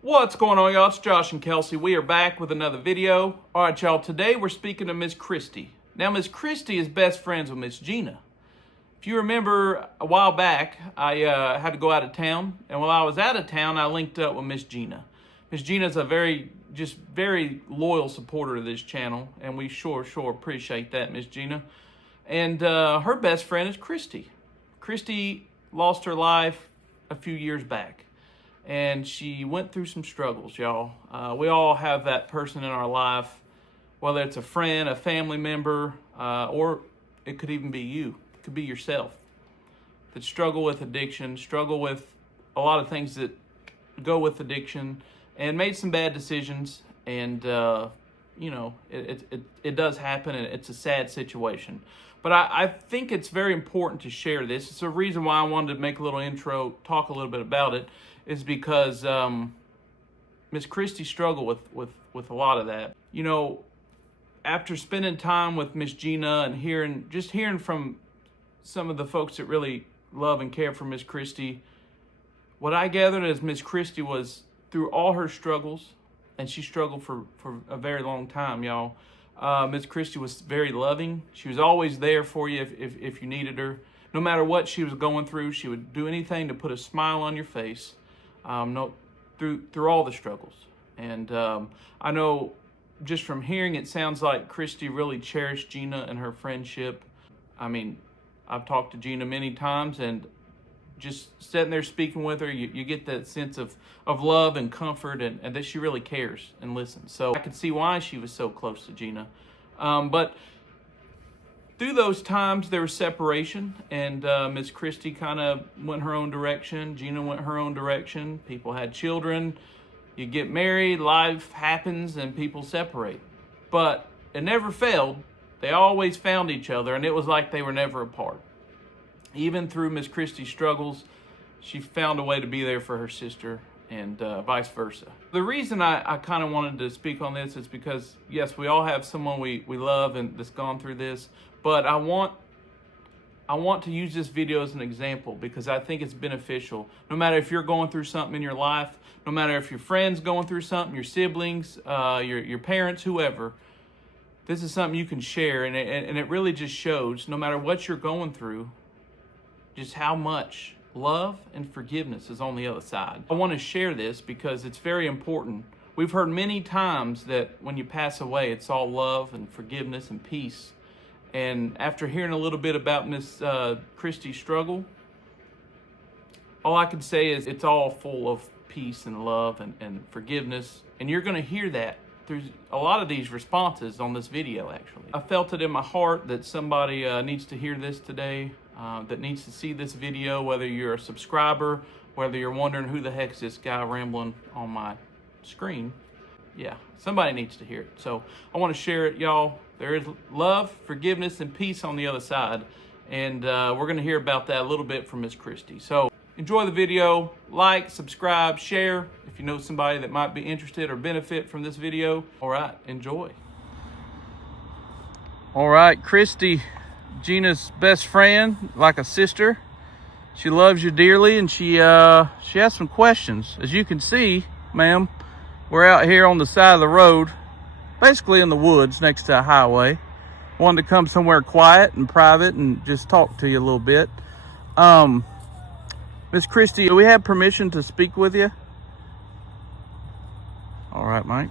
What's going on, y'all? It's Josh and Kelsey. We are back with another video. All right, y'all. Today we're speaking to Miss Christie. Now, Miss Christie is best friends with Miss Gina. If you remember a while back, I had to go out of town, and while I was out of town, I linked up with Miss Gina. Miss Gina's a very loyal supporter of this channel, and we sure appreciate that, Miss Gina. And her best friend is Christie. Christie lost her life a few years back, and she went through some struggles, y'all. We all have that person in our life, whether it's a friend, a family member, or it could even be you. It could be yourself, that struggle with addiction, struggle with a lot of things that go with addiction, and made some bad decisions. And you know, it does happen, and it's a sad situation. But I think it's very important to share this. It's a reason why I wanted to make a little intro, talk a little bit about it, is because Miss Christie struggled with a lot of that. You know, after spending time with Miss Gina and hearing from some of the folks that really love and care for Miss Christie, what I gathered is Miss Christie was through all her struggles, and she struggled for a very long time, y'all. Miss Christie was very loving. She was always there for you if you needed her. No matter what she was going through, she would do anything to put a smile on your face. Through all the struggles. And I know just from hearing, it sounds like Christie really cherished Gina and her friendship. I mean, I've talked to Gina many times, and just sitting there speaking with her, you get that sense of love and comfort, and that she really cares and listens. So I could see why she was so close to Gina. But through those times, there was separation, and Miss Christie kind of went her own direction. Gina went her own direction. People had children. You get married, life happens, and people separate. But it never failed. They always found each other, and it was like they were never apart. Even through Miss Christie's struggles, she found a way to be there for her sister, and vice versa. The reason I kind of wanted to speak on this is because, yes, we all have someone we love and that's gone through this, but I want to use this video as an example because I think it's beneficial. No matter if you're going through something in your life, no matter if your friend's going through something, your siblings, your parents, whoever, this is something you can share, and it really just shows, no matter what you're going through, just how much love and forgiveness is on the other side. I want to share this because it's very important. We've heard many times that when you pass away, it's all love and forgiveness and peace. And after hearing a little bit about Miss Christie's struggle, all I can say is it's all full of peace and love and forgiveness. And you're going to hear that through a lot of these responses on this video, actually. I felt it in my heart that somebody needs to hear this today, that needs to see this video, whether you're a subscriber, whether you're wondering who the heck's this guy rambling on my screen. Yeah, somebody needs to hear it. So I want to share it, y'all. There is love, forgiveness, and peace on the other side. And we're going to hear about that a little bit from Miss Christie. So enjoy the video. Like, subscribe, share if you know somebody that might be interested or benefit from this video. All right, enjoy. All right, Christie, Gina's best friend, like a sister. She loves you dearly, and she has some questions. As you can see, ma'am, we're out here on the side of the road, basically in the woods next to a highway. Wanted to come somewhere quiet and private and just talk to you a little bit. Miss Christie, do we have permission to speak with you? All right, Mike.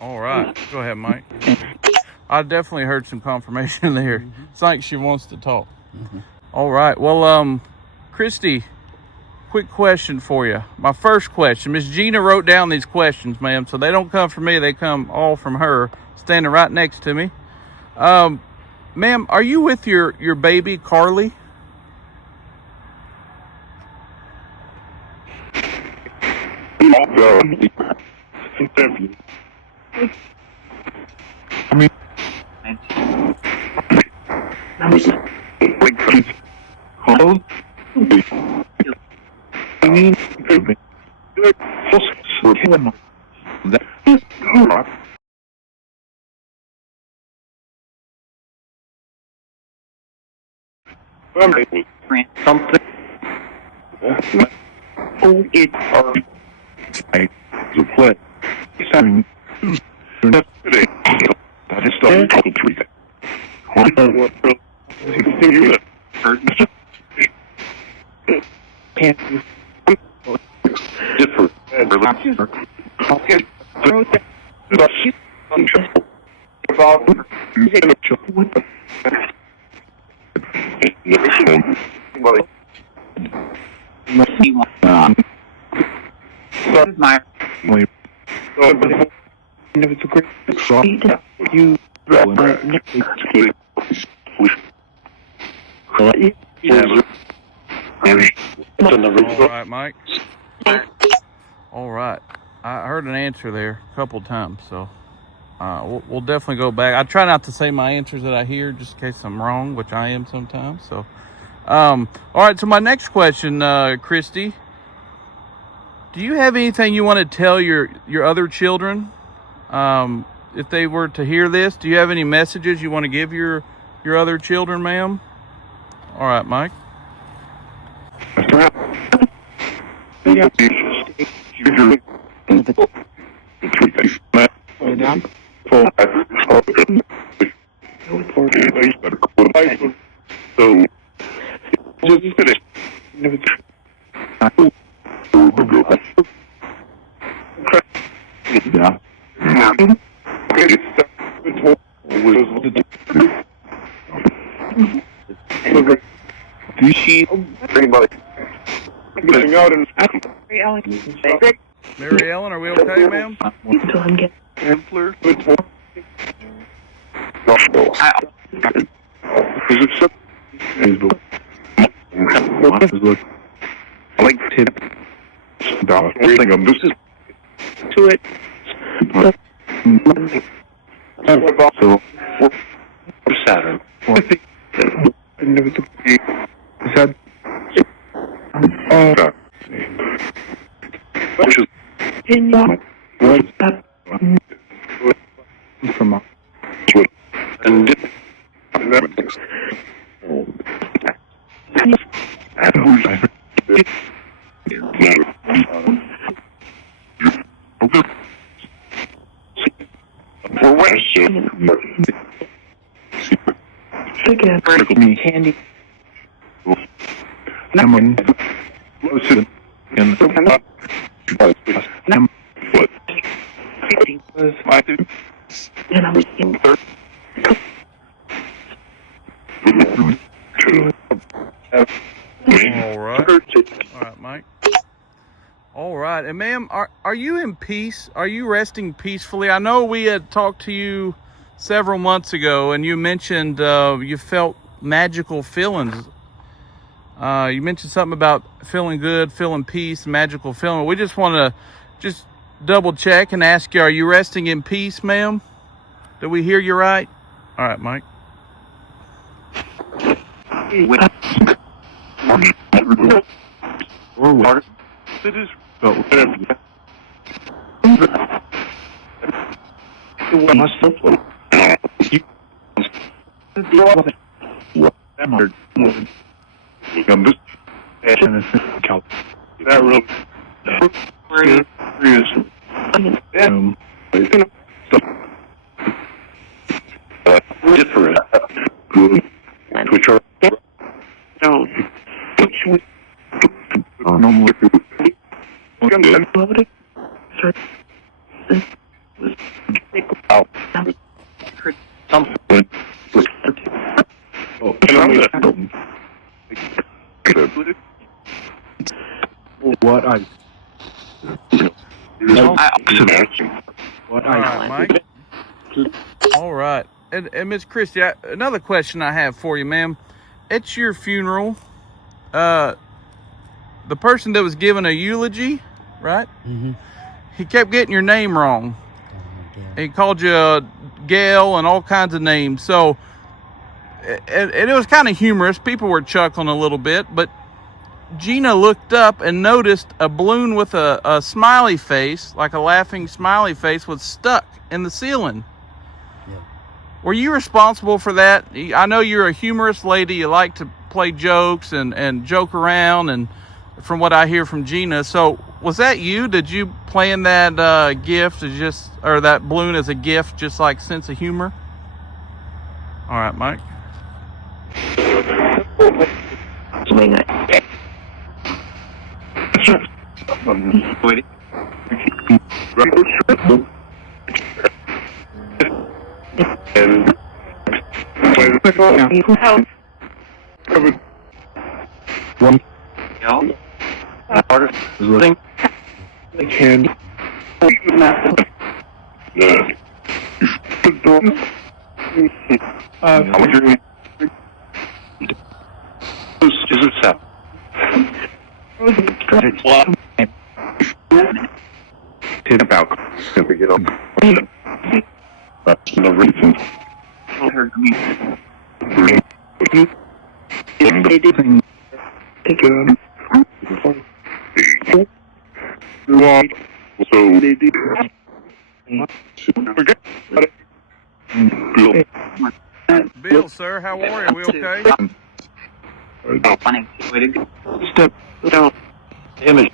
All right, go ahead, Mike. I definitely heard some confirmation there. It's like she wants to talk. All right, well, Christie, quick question for you. My first question, Miss Gina wrote down these questions, ma'am, so they don't come from me, they come all from her, standing right next to me. Ma'am, are you with your baby, Carly? Something. Oh, it are the play. That is the total treat. Can't you differ my it's a great you All right, Mike. All right. I heard an answer there a couple times, so we'll definitely go back. I try not to say my answers that I hear just in case I'm wrong, which I am sometimes. So, all right. So my next question, Christy, do you have anything you want to tell your other children? If they were to hear this, do you have any messages you want to give your other children, ma'am? All right, Mike. Mary Ellen, are we okay, ma'am? to it. So, Saturn. Candy. All right, Mike. All right, and ma'am, are you in peace? Are you resting peacefully? I know we had talked to you several months ago, and you mentioned you felt magical feelings. You mentioned something about feeling good, feeling peace, magical feeling. We just want to double check and ask you, are you resting in peace, ma'am? Did we hear you right? All right, Mike. Mike. All right. And Miss Christie, another question I have for you, ma'am. At your funeral, the person that was given a eulogy, right? Mm-hmm. He kept getting your name wrong. Yeah. He called you Gail and all kinds of names. So, and it was kind of humorous. People were chuckling a little bit, but Gina looked up and noticed a balloon with a smiley face, like a laughing smiley face, was stuck in the ceiling. Yeah. Were you responsible for that? I know you're a humorous lady. You like to play jokes and joke around, and from what I hear from Gina. So was that you? Did you plan that gift as just, or that balloon as a gift, just like sense of humor? All right, Mike. Bill, sir, how are you? We okay? Step down. Image.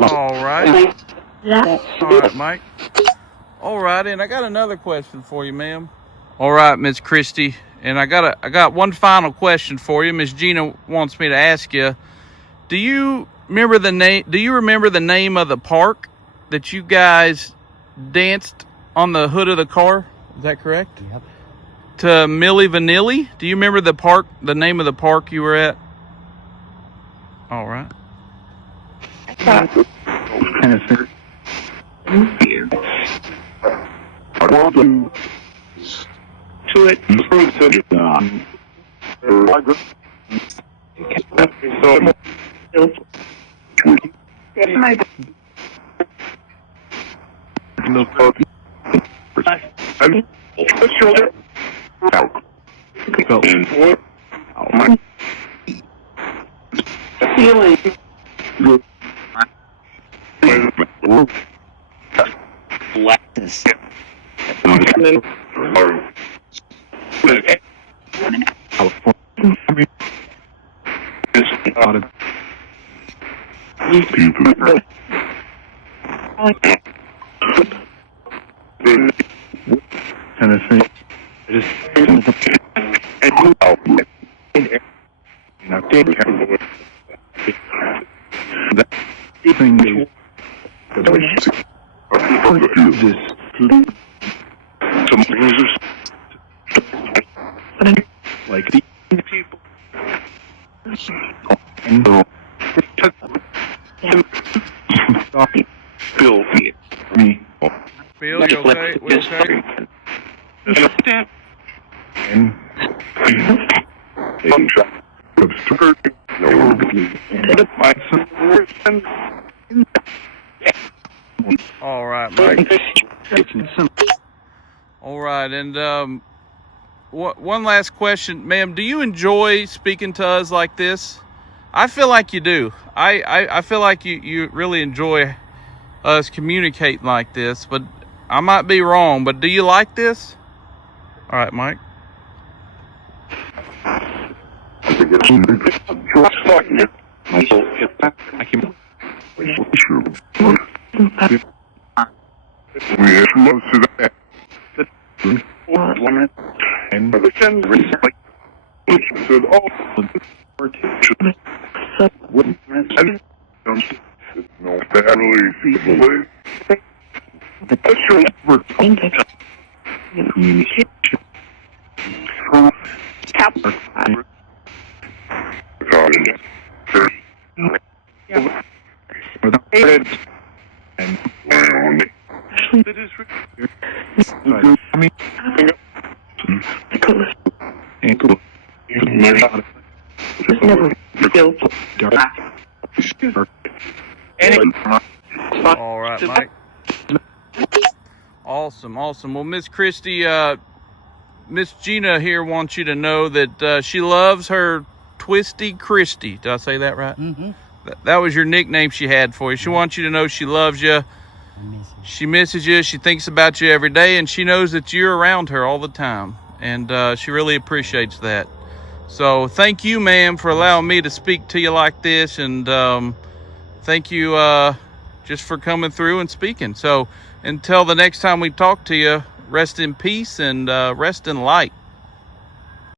All right. All right, Mike. All right, and I got another question for you, ma'am. All right, Miss Christie, and I got one final question for you. Miss Gina wants me to ask you: Do you remember the name? Do you remember the name of the park that you guys danced on the hood of the car? Is that correct? Yep. To Milli Vanilli. Do you remember the park? The name of the park you were at? All right. Bill, you okay? We okay? All right, Mike. All right, and one last question, ma'am. Do you enjoy speaking to us like this? I feel like you do. I feel like you really enjoy us communicating like this, but I might be wrong. But do you like this? All right, Mike. All right, Mike. Awesome. Well, Miss Christie, Miss Gina here wants you to know that she loves her Twisty Christie. Did I say that right? Mm-hmm. That was your nickname she had for you. She wants you to know she loves you. She misses you. She thinks about you every day, and she knows that you're around her all the time. And she really appreciates that. So thank you, ma'am, for allowing me to speak to you like this. And thank you just for coming through and speaking. So until the next time we talk to you, rest in peace and rest in light.